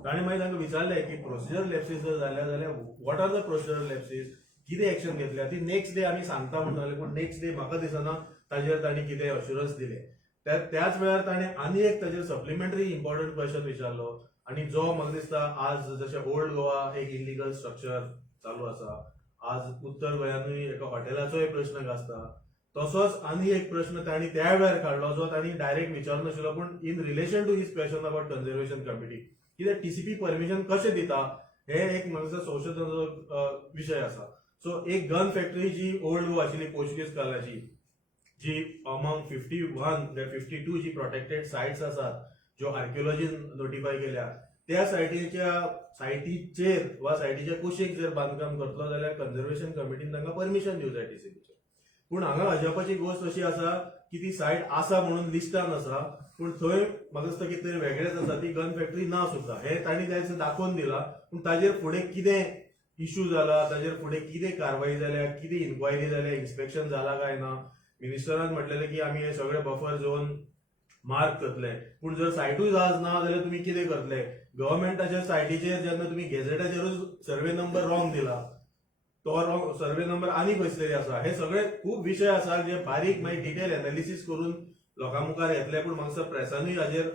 ताणें मागीर तांकां विचारलें की प्रोसिजर लॅप्सीस जर जाल्यार वॉट आर द प्रोसिजर लॅप्सीस, कितें एक्शन घेतल्या ती नेक्स्ट डे आमी सांगता म्हणटाले, पूण नेक्स्ट डे म्हाका दिसना ताजेर तांणी कितें अश्युरन्स दिले. त्याच वेळार ताणें आनी एक ताजेर सप्लिमेंटरी इम्पॉर्टंट क्वेश्चन विचारलो, आनी जो म्हाका दिसता आज जशें ओल्ड गोवा एक इलिगल स्ट्रक्चर चालू आसा, आज उत्तर गोंयानूय एका हॉटेलाचोय प्रश्न गाजता, तसोच आनी एक प्रश्न तांणी त्या वेळार काडलो जो तांणी डायरेक्ट विचारनाशिल्लो, पूण in relation to his question about conservation committee, कितें टीसीपी परमिशन कशें दिता हे एक म्हाका दिसता संशोधनाचो विशय आसा. सो एक गन फॅक्टरी जी ओल्ड गोवा आशिल्ली पोर्चुगीज काळाची, जी अमांग 51 ते 52 जी प्रोटेक्टेड सायट्स आसात ज्यो आर्किओलॉजीन नोटिफाय केल्या, त्या सायटीचेर वा सायटीच्या कुशीक जर बांदकाम करतलो जाल्यार कन्झर्वेशन कमिटीन तांकां परमिशन दिवंक जाय टीसीपीचें. पूण हांगा अजापाची गोष्ट अशी आसा की ती सायट आसा म्हणून लिस्टान आसा, पूण थंय म्हाका दिसता कितें तरी वेगळेंच आसा, ती गन फॅक्टरी ना सुद्दां हे तांणी त्या दाखोवन दिला. पूण ताजेर फुडें कितें इश्यू जाला, ताजेर फुडें कितें कारवाई जाल्या, कितें इन्क्वायरी जाल्या, इन्स्पेक्शन जाला काय ना, मिनिस्टरान म्हटलेलें की आमी हे सगळे बफर झोन मार्क करतले, पूण जर सायटूच आज ना जाल्यार तुमी कितें करतले. गव्हर्मेंटाच्या सायटीचेर जेन्ना तुमी गेझेटाचेरूच सर्वे नंबर रॉंग दिला, तो सर्वे नंबर आनी खंयसरी आसा, हे सगळे खूब विशय आसा जे बारीक मागीर डिटेल एनालिसीस करून लोकां मुखार येतले. पूण म्हाका दिसता प्रेसानूय हाजेर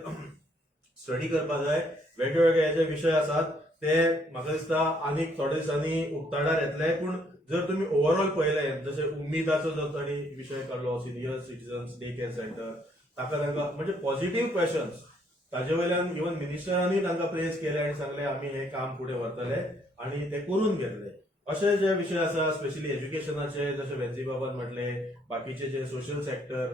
स्टडी करपाक जाय. वेगवेगळे जे विशय आसात ते म्हाका दिसता आनीक थोड्या दिसांनी उक्ताडार येतले. पूण जर तुम्ही ओव्हरऑल पळयलें, जशें उमेदाचो जो तांणी विशय काडलो, senior citizens day care centre, तांकां म्हणजे पॉझिटिव्ह क्वेश्चन्स, ताजे वयल्यान इवन मिनिस्टरांनी तांकां प्रेज केले आनी सांगले आमी हे काम फुडें व्हरतले आनी ते करून घेतले. अशे जे विशय आसा स्पेशली एज्युकेशनाचे, जशें वेंजी बाबान म्हटले, बाकीचे जे सोशल सेक्टर,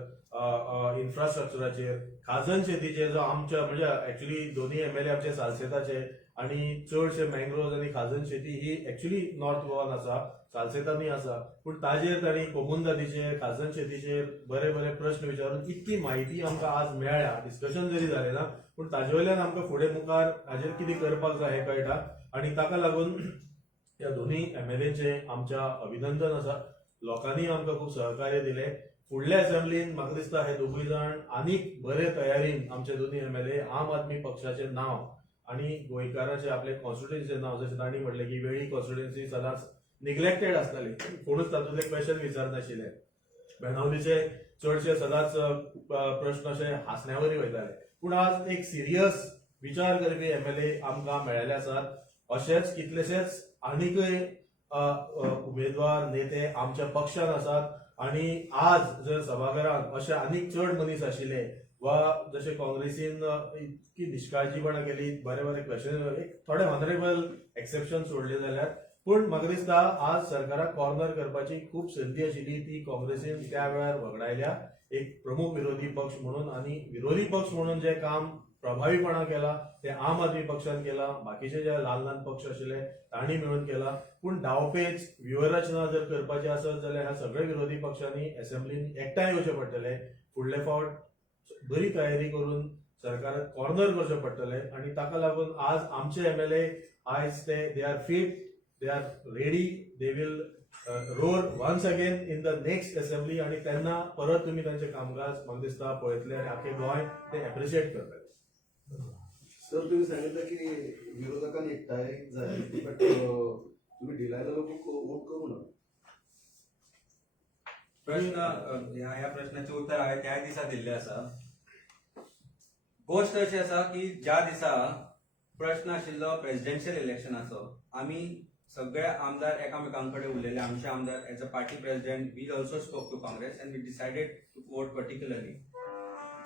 इन्फ्रास्ट्रक्चराचेर, खाजन शेतीचे जो आमच्या म्हणजे एक्चुअली दोन्ही एमएलए आमचे सालसेताचे, आणि चडशे मँग्रोव्ज आनी खाजन शेती ही एक्चुअली नॉर्थ गोवान आसा, सालसेतांनी आसा, पूण ताजेर तांणी कोकून नदीचे, खाजन शेतीचेर बरे बरे प्रश्न विचारून इतकी म्हायती आमकां आज मेळ्ळ्या. डिस्कशन जरी जालें ना, पूण ताजे वयल्यान आमकां फुडें मुखार हाजेर कितें करपाक जाय हे कळटा. आनी ताका लागून ह्या दोन्ही एमएलएचे आमच्या अभिनंदन आसा. लोकांनी आमकां खूब सहकार्य दिले. फुडल्या असेंब्लीन म्हाका दिसता हे दोगूय जाण आनीक बरे तयारीन आमचे दोन्ही एमएलए आम आदमी पक्षाचें नांव आणि गोंयकारांचे आपले कॉन्स्टिट्युएन्सीचें नांव, जशें तांणी म्हटलें की वेळी कॉन्स्टिट्युएन्सी सदांच निग्लेक्टेड आसताली, कोणूच तातूंतले क्वेश्चन विचारनाशिल्ले. बेणावलीचे चडशे सदांच प्रश्न अशे हांसण्यावरी वयताले, पूण आज एक सिरियस विचार करपी एमएलए आमकां मेळ्ळेले आसात. अशेच कितलेशेच आनीकय उमेदवार नेते आमच्या पक्षान आसात. आणि आज जर सभाघरांत अशे आनीक चड मनीस आशिल्ले, वा जशें काँग्रेसीन इतकी निश्काळजीपणा केली, बरे बरे क्वेश्चन, एक थोडे ऑनरेबल एक्सेप्शन सोडले जाल्यार, पूण म्हाका दिसता आज सरकाराक कॉर्नर करपाची खूब संदी आशिल्ली, ती काँग्रेसीन त्या वेळार वगडायल्या एक प्रमुख विरोधी पक्ष म्हणून. आणि विरोधी पक्ष म्हणून जे काम प्रभावीपणा केला ते आम आदमी पक्षान केला, बाकीचे जे ल्हान ल्हान पक्ष आशिल्ले तांणी मेळून केला. पूण डावपेच व्यूहरचना जर करपाची आसत जाल्यार ह्या सगळ्या विरोधी पक्षांनी असेंब्लीन एकठांय येवचें पडटले. फुडले फावट बरी तयारी करून सरकाराक कॉर्नर करचें पडटलें. आनी ताका लागून आज आमचे एमएलए आयज they are fit, they are ready, they will roar once again in the next assembly. आणि तेन्ना परत तुम्ही तांचे कामकाज म्हाका दिसता पळयतले आनी आख्खे गोंय ते एप्रिशिएट करतले. सर, तुम्ही सांगितलं की विरोधकांनी एकठांय झाली, बट तुम्ही ढिलायला लोक वोट करू नका. प्रश्न ह्या प्रश्नाचे उत्तर हांवें त्या दिसा दिल्लें आसा. गोष्ट अशी आसा की ज्या दिसा प्रश्न आशिल्लो प्रेसिडेन्शियल इलेक्शनाचो, आमी सगळे आमदार एकामेकां कडेन उलयले. आमचे आमदार as a party president we also spoke to Congress and we decided to vote particularly.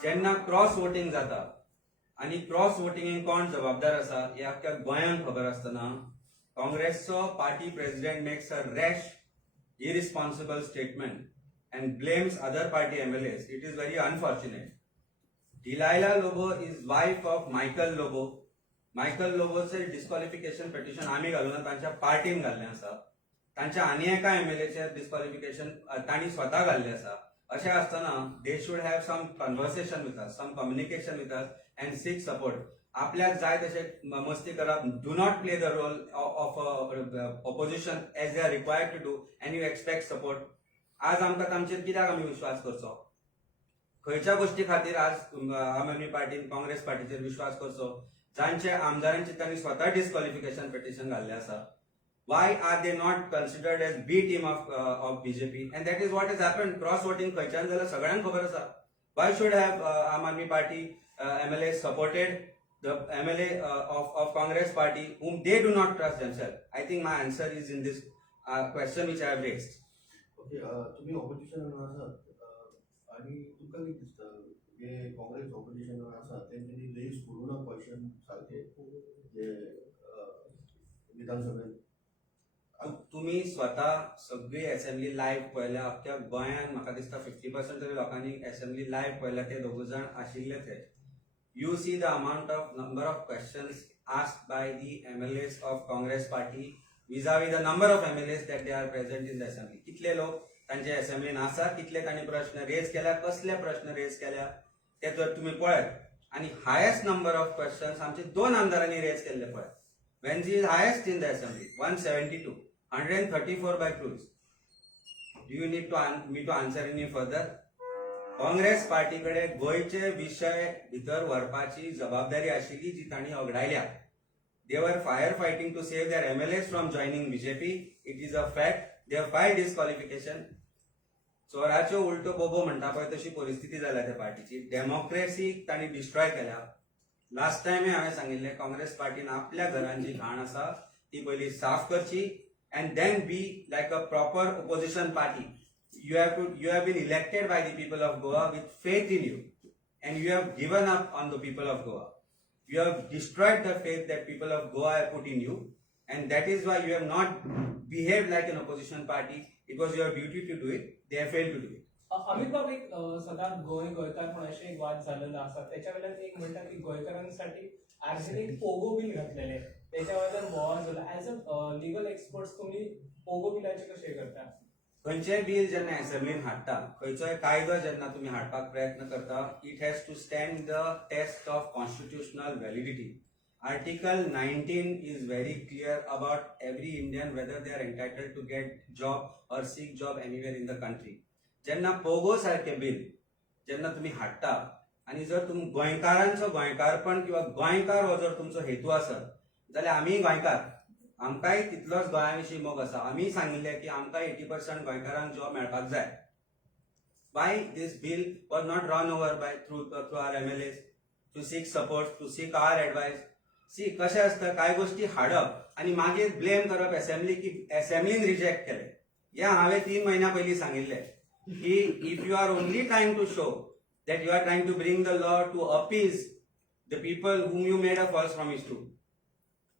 जेन्ना क्रॉस वोटिंग जाता आणि क्रॉस वोटिंगेक कोण जबाबदार आसा हे अख्ख्या गोंयांक खबर आसतना काँग्रेसचो party president makes a rash irresponsible statement and blames other party MLAs. It is very unfortunate. Delilah Lobo is wife of Michael Lobo. Michael Loboचे डिस्क्वालिफिकेशन पिटिशन आम्ही घालून तांच्या पार्टीन घाल्लें आसा. तांच्या आनी एका एमएलएचे डिस्क्वालिफिकेशन तांणी स्वता घाल्लें आसा. अशें आसतना they should have some conversation with us, some communication with us and seek support. आपल्याक जाय तशे मस्ती करप, do not play the role of opposition as they are required to do and you expect support. आज आमकां तांचेर कित्याक आमी विश्वास करचो? खंयच्या गोष्टी खातीर आज आम आदमी पार्टीन काँग्रेस पार्टीचेर विश्वास करचो? जांचे आमदारांची त्यांनी स्वतः डिस्क्वालिफिकेशन पिटिशन घाल्ले आसा. Why are they not considered as B team of BJP? And that is what has happened. Cross voting खंयच्यान जाल्यार सगळ्यांक खबर आसा. Why should have Aam Aadmi Party MLA supported the MLA of Congress Party whom they do not trust themselves? I think my answer is in this question which I have raised. Okay तुम्ही ऑपोजिशनान आसात आनी तुमकां कितें दिसता जे काँग्रेस ऑपोजिशनान आसा तेंच्यांनी raise करूं ना क्वेश्चन सारके जे विधानसभेन तुम्ही स्वतः सगळी असेंब्ली लाईव्ह पळयल्या. अख्ख्या गोंयान म्हाका दिसता 50% तरी लोकांनी असेंब्ली लाईव्ह पळयल्या. ते दोग जाण आशिल्ले थंय. You see the amount of number of questions asked by the MLAs of Congress Party vis-a-vis the number of MLAs that they are present in the assembly. कितले लोक तांचे असेंब्लीन आसा, कितले तांणी प्रश्न रेज केल्या, कसले प्रश्न रेज केल्या ते जर तुम्ही पळयत. आणि हायेस्ट नंबर ऑफ क्वेश्चन्स आमचे 2 आमदारांनी रेज केल्ले पळय. Wenzi is highest in the assembly, 172, 134 by Cruz. Do you need me to answer any further? Congress पार्टीकडे गोयचे विषय भितर व्हरपाची जबाबदारी आशिल्ली जी तांणी वगडायल्या. They were firefighting to save their MLAs from joining BJP. It is a fact. They have filed disqualification. चोराच्यो उलटो बोबो म्हणटा पळय तशी परिस्थिती जाल्या त्या पार्टीची. डेमोक्रेसी तांणी डिस्ट्रॉय केल्या. लास्ट टाइम हांवें सांगिल्लें काँग्रेस पार्टीन आपल्या घरांची घाण आसा ती पयली साफ करची and then be like a proper opposition party. You have been elected by the people of Goa with faith in you, and you have given up on the people of Goa. You have destroyed the faith that people of Goa have put in you, and that is why you have not behaved like an opposition party. It was your duty to do it. They have failed to do it. Amit बाब, एक सदांच गोयकार पण असे एक वाद झालेला असा. त्याच्या वेळेला एक म्हणतात की गोयकारांसाठी आरसीने एक पोगो बिल घातलेले, त्याच्या वेळेला बोवाळ झाला. ऍज अ लिगल एक्सपर्ट तुम्ही पोगो बिलाचे कसे करता? खंयचेय बिल जेन्ना असेंब्लीन हाडटा, खंयचोय कायदो जेन्ना तुम्ही हाडपाक प्रयत्न करता, it has to stand the test of constitutional validity. Article 19 is very clear about every Indian whether they are entitled to get job or seek job anywhere in the country. जेन्ना पोगो सारखे bill जेन्ना तुम्ही हाडटा आणि जर तुम गोंयकारांचो गोंयकारपण किंवा गोंयकार हो जर तुमचो हेतू आसत जाल्यार आमी गोंयकार, आमकांय तितलोच गोंया विशीं मोग आसा. आमी सांगिल्लें की आमकां 80% गोंयकारांक जॉब मेळपाक जाय. Why this bill was not run over by through our MLAs to seek support, to seek our advice. See कशें आसता, कांय गोष्टी हाडप आनी मागीर ब्लेम करप असेंब्ली की असेंब्लीन रिजेक्ट केले. हें हांवें 3 म्हयन्या पयलीं सांगिल्लें की if you are only trying to show that you are trying to bring the law to appease the people whom you made a false promise to,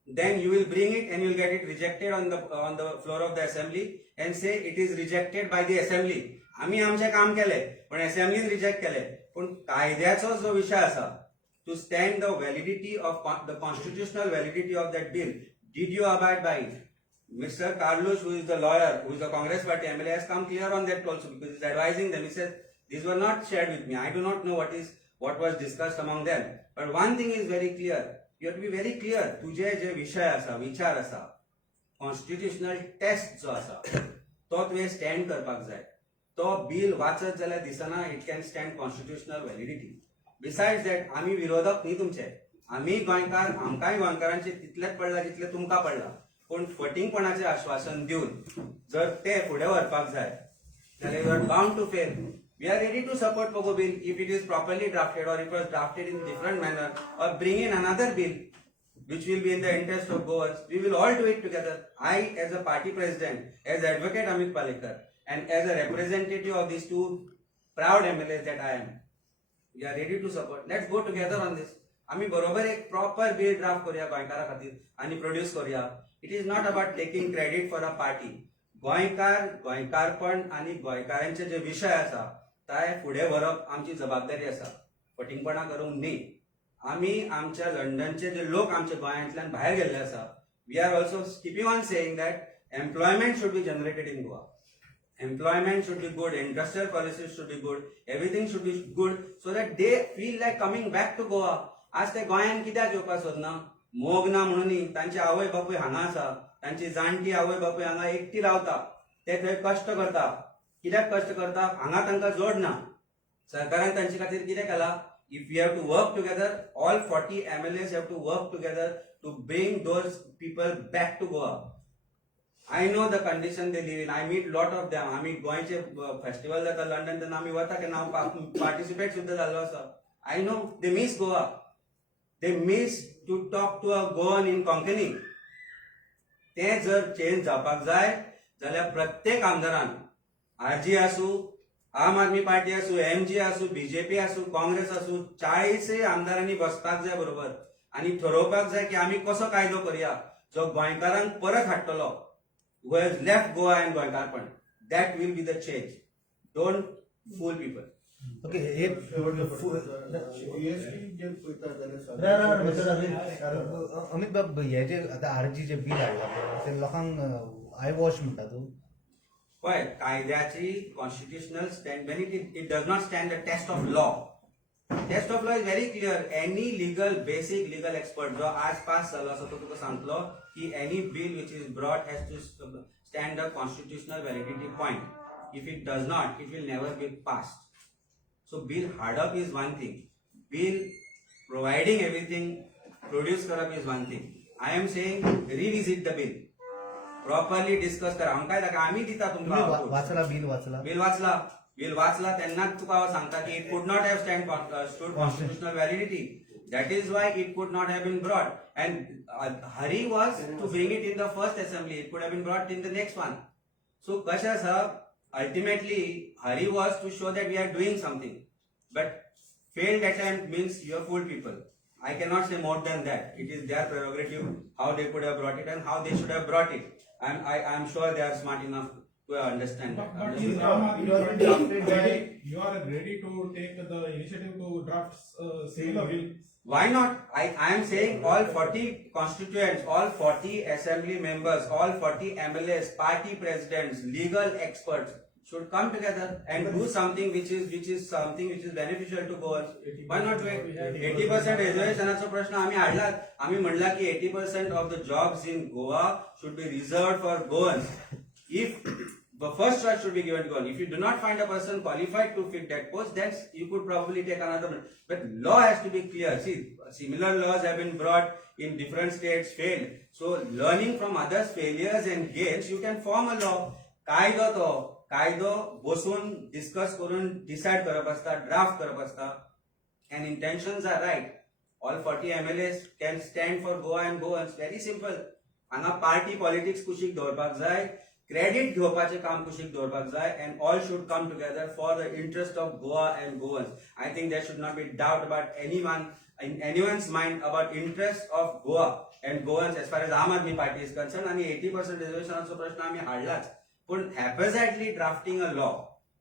then you will bring it and you will get it rejected on the floor of the assembly and say it is rejected by the assembly. आम्ही आमचे काम केले पण असेंब्लीन reject केले. पण कायद्याचो जो विषय आसा to stand the validity of the constitutional validity of that bill, did you abide by it? Mr. Carlos, who is the lawyer, who is the Congress Party MLA, has come clear on that also because he is advising them. He said, these were not shared with me. I do not know what was discussed among them. But one thing is very clear. You have to be very clear. तुझे जे विषय आसा, विचार आसा, constitutional taste जो आसा, तो तुवें स्टँड करपाक जाय. तो बिल वाचत जाल्यार दिसना it can stand constitutional validity. Besides that आमी विरोधक न्ही तुमचे. आमी गोंयकार, आमकांय गोंयकारांचे तितलेच पडला जितले तुमकां पडला. पूण फटींगपणाचें आश्वासन दिवन जर ते फुडें व्हरपाक जाय जाल्यार you are bound to fail. We are ready to support Pogo bill if it is properly drafted or it was drafted in different manner or bring in another bill which will be in the interest of Goans. We will all do it together. I as a party president, as advocate Amit Palekar and as a representative of these 2 proud MLAs that I am, we are ready to support. Let's go together on this. आम्ही बरोबर एक proper bill draft करूया गोंयकारा खातीर आणि produce करूया. It is not about taking credit for a party. गोंयकार, गोंयकारपण आणि गोंयकारांचे जे विषय आसा ताय फुडें व्हरप आमची जबाबदारी आसा. फटींगपणां करूंक न्ही. आमी आमच्या लंडनचे जे लोक आमच्या गोंयांतल्यान भायर गेल्ले आसा, we are also keeping on saying that employment should be generated in Goa. Employment should be good, industrial policies should be good, everything should be good so that they feel like coming back to Goa. आज ते गोंयान कित्याक येवपाक सोदना? मोग ना म्हणून तांचे आवय बापूय हांगा आसा, तांची जाणटी आवय बापूय हांगा एकटी रावता, ते थंय कश्ट करता. कित्याक कश्ट करता? हांगा तांकां जोड ना. सरकारान तांचे खातीर कितें केलां? if we have to work together, all 40 MLAs have to work together to bring those people back to Goa. I know the condition they live in. I meet lot of them. आम्ही गोंयचे festival जाता London तेन्ना आम्ही वता केन्ना हांव participate सुद्दां जाल्लो आसा. I know they miss Goa. They miss to talk to a Goan in Konkani. ते जर चेंज जावपाक जाय जाल्यार प्रत्येक आमदारान आरजी आसूं, आम आदमी पार्टी आसूं, एमजी आसूं, बीजेपी आसूं, काँग्रेस आसूं, 40 आमदारांनी बसपाक जाय बरोबर आनी ठरोवपाक जाय की आमी कसो कायदो करया जो गोंयकारांक परत हाडटलो. Who has left Goa and Goinkarpan. That will be the change. Don't fool people. Okay हे जीएसटी जे पळयता जाल्यार अमित बाब हे जे आता आरजी जे बिल हाडला पळय ते लोकांक आय वॉश म्हणटा तूं Why? कायद्याची constitutional stand when it does not stand the test of law. Test of law is very clear. Any legal, basic legal expert जो आज पास झालो असो तो तुका सांगतलो की any bill which is brought has to stand the constitutional validity point. If it does not, it will never be passed. So bill hard up is one thing. Bill providing everything, produce करप is one thing. I am saying revisit the bill. Properly discuss करा. हम काय दाखवा आम्ही दिता तुम्ही तुमका वाचला bill वाचला बिल वाचला तेन्नाच तुका हांव सांगता की it could not have stood constitutional validity. That is why it could not have been brought. And hurry was to bring it in the first assembly. It could have been brought in the next one. So kasha sir, ultimately hurry was to show that we are doing something. But failed attempt means you have fooled people. I cannot say more than that. It is their prerogative how they could have brought it and how they should have brought it. And I am sure they are smart enough to understand that. But is Aam Aadmi Party ready? You are ready to take the initiative to draft similar bill? Why not? I am saying all 40 constituents, all 40 assembly members, all 40 MLAs, party presidents, legal experts should come together and do something which is beneficial to Goans. Why not do it? 80% reservationaचो प्रश्न आम्ही हाडला. आम्ही म्हणला की 80% of the jobs in Goa should be reserved for Goans. If the first choice should be given to Goan. If you do not find a person qualified to fit that post, then you could probably take another one. But law has to be clear. See, similar laws have been brought in different states, failed. So, learning from others' failures and gains, you can form a law. कायदो बसून discuss करून decide करप आसता, draft करप आसता. And intentions are right. All 40 MLAs can stand for Goa and Goans. Very simple. हांगा party politics कुशीक दवरपाक जाय, क्रेडिट घेवपाचें काम कुशीक दवरपाक जाय, and all should come together for the interest of Goa and Goans. I think there should not be doubt about anyone in anyone's mind about interest of Goa and Goans as far as Aam Aadmi Party is concerned. आणि 80% reservationाचो प्रश्न आम्ही हाडलाच. But haphazardly drafting a law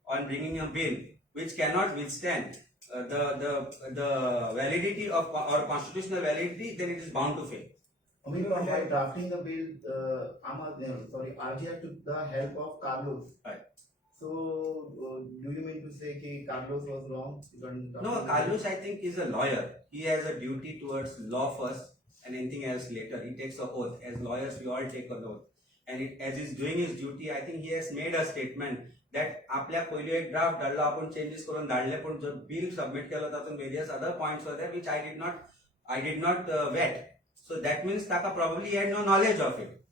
on bringing a bill which cannot withstand the validity of or constitutional validity, then it is bound to fail. I mean, by drafting the bill, RGI took the help of Carlos. Right. So, do you mean to say that Carlos was wrong? No, Carlos I think is a lawyer. He has a duty towards law first and anything else later. He takes an oath. As lawyers, we all take an oath. And as he's doing his duty, I think he has made a statement that आपल्या पयली एक draft धाडलो आपण changes करून धाडले पण जो bill submit केलो तातून various other points were there which I did not vet. So that means Taka probably had no knowledge of it.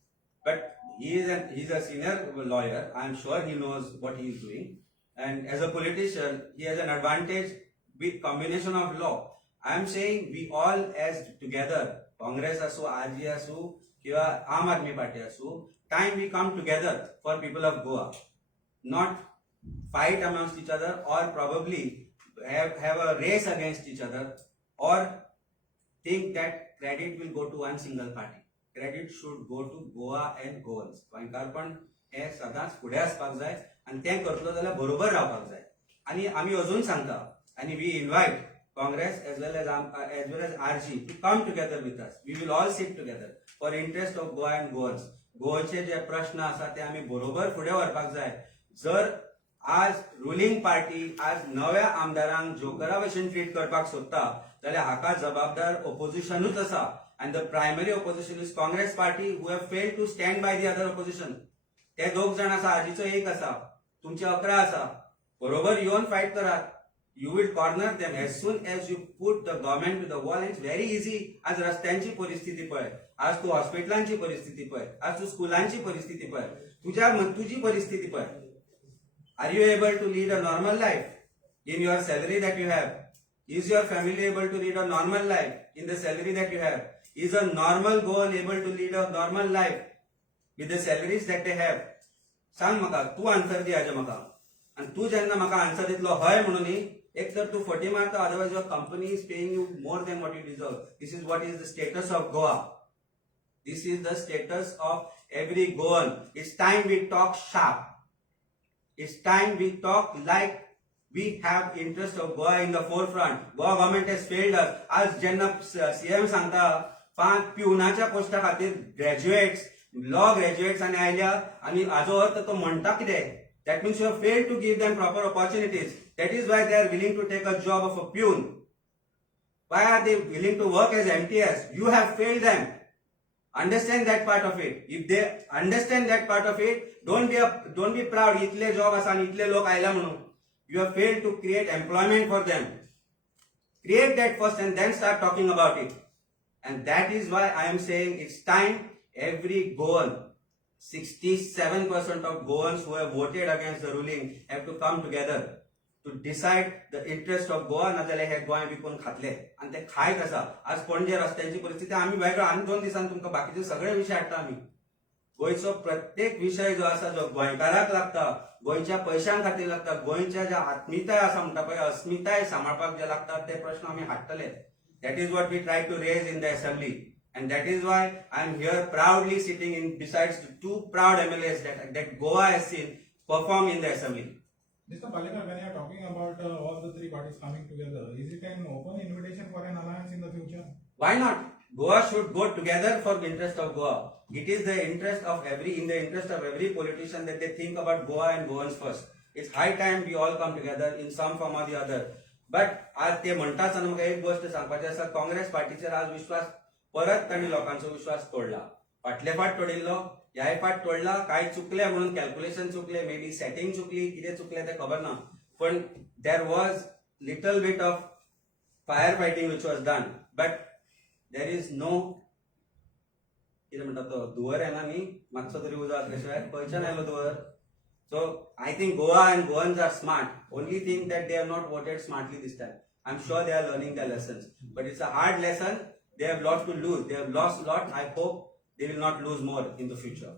But he's a senior lawyer. I'm sure he knows what he is doing. And as a politician, he has an advantage with combination of law. I'm saying we all as together, Congress asu, RG asu, kiwa Aam Aadmi Party asu, time we come together for people of Goa. Not fight amongst each other or probably have a race against each other or think that credit will go to one single party. Credit should go to Goa and Goans. गोंयकारपण हे सदांच फुडें आसपाक जाय आनी तें करतलो जाल्यार बरोबर रावपाक जाय. आनी आमी अजून सांगता आनी we invite Congress as well as RG to come together with us. We will all sit together for interest of Goa and Goans. गोवाचे जे प्रश्न आसा ते आमी बरोबर फुडें व्हरपाक जाय. जर आज रुलिंग पार्टी आज नव्या आमदारांक जोकरा भशेन ट्रीट करपाक सोदता जाल्यार हाका जबाबदार ओपोजिशनूच आसा. And the primary opposition is Congress party who have failed to stand by the other opposition. ते दोग जाण आसा, आजीचो एक आसा, तुमचे 11 आसा. बरोबर येवन फायट करात. You will corner them as soon as you put the government to the wall. It's very easy. आज रस्त्यांची परिस्थिती पळय, आज तू हॉस्पिटलांची परिस्थिती पळय, आज तू स्कूलांची परिस्थिती पळय, तुझी परिस्थिती पळय. Are you able to lead a normal life in your salary that you have? Is your family able to lead a normal life in the salary that you have? Is a normal goal able to lead a normal life with the salaries that they have? सांग म्हाका, तू answer दी हाजे म्हाका. आणि तू जेन्ना म्हाका answer दितलो हय म्हणून एक तर तू फटी मारता, otherwise your company is paying you more than what you deserve. This is what is the status of Goa. This is the status of every Goan. It's time we talk sharp. It's time we talk like we have interest of Goa in the forefront. Goa government has failed us. आज जेन्ना CM सांगता 5 पिवनाच्या पोस्टा खातीर graduates, law graduates आनी आयल्या आनी हाजो अर्थ तो म्हणटा कितें? That means you have failed to give them proper opportunities. That is why they are willing to take a job of a peon. Why are they willing to work as MTS? You have failed them. Understand that part of it. If they understand that part of it, don't be proud. इतले job आसा आणि इतले लोक आयला म्हणून. You have failed to create employment for them. Create that first and then start talking about it. And that is why I am saying it's time every Goan, 67% of Goans who have voted against the ruling have to come together to decide the interest of Goa. नाजाल्यार हे गोंय विकून खातले आणि ते खायत आसा. आज पणजे रस्त्यांची परिस्थिती आम्ही वेगळो आनी 2 दिसांनी तुमकां बाकीचे सगळे विशय हाडटा आमी. गोंयचो प्रत्येक विशय जो आसा जो गोंयकाराक लागता, गोंयच्या पैशां खातीर लागता, गोंयच्या ज्या आत्मीयताय आसा म्हणटा पळय, अस्मिताय सांबाळपाक जे लागतात ते प्रश्न आमी हाडटले. That is what we try to raise in the assembly. And that is why I am here proudly sitting in besides the 2 proud MLAs that Goa has seen perform in the assembly. Mr. Palekar, when you are talking about all the 3 parties coming together, is it an open invitation for an alliance in the future? Why not? Goa should go together for the interest of Goa. It is the interest of every politician that they think about Goa and Goans first. It's high time we all come together in some form or the other. But आज ते म्हणटाच आनी म्हाका एक गोष्ट सांगपाची आसा, काँग्रेस पार्टीचेर आज विश्वास परत तांणी लोकांचो विश्वास तोडला. फाटले फाट तोडिल्लो, ह्याय फाट तोडला. काय चुकले म्हणून कॅल्क्युलेशन चुकले, मे बी सेटिंग चुकली, कितें चुकलें तें खबर ना. पण there was little bit of fire fighting which was done, but there is no कितें म्हणटा तो दुवर येना न्ही, मातसो तरी उजो आसल्या शिवाय खंयच्यान आयलो दुवर. So I think Goa and Goans are smart. Only thing that they have not voted smartly this time. I'm sure they are learning their lessons. But it's a hard lesson. They have lots to lose. They have lost a lot. I hope they will not lose more in the future.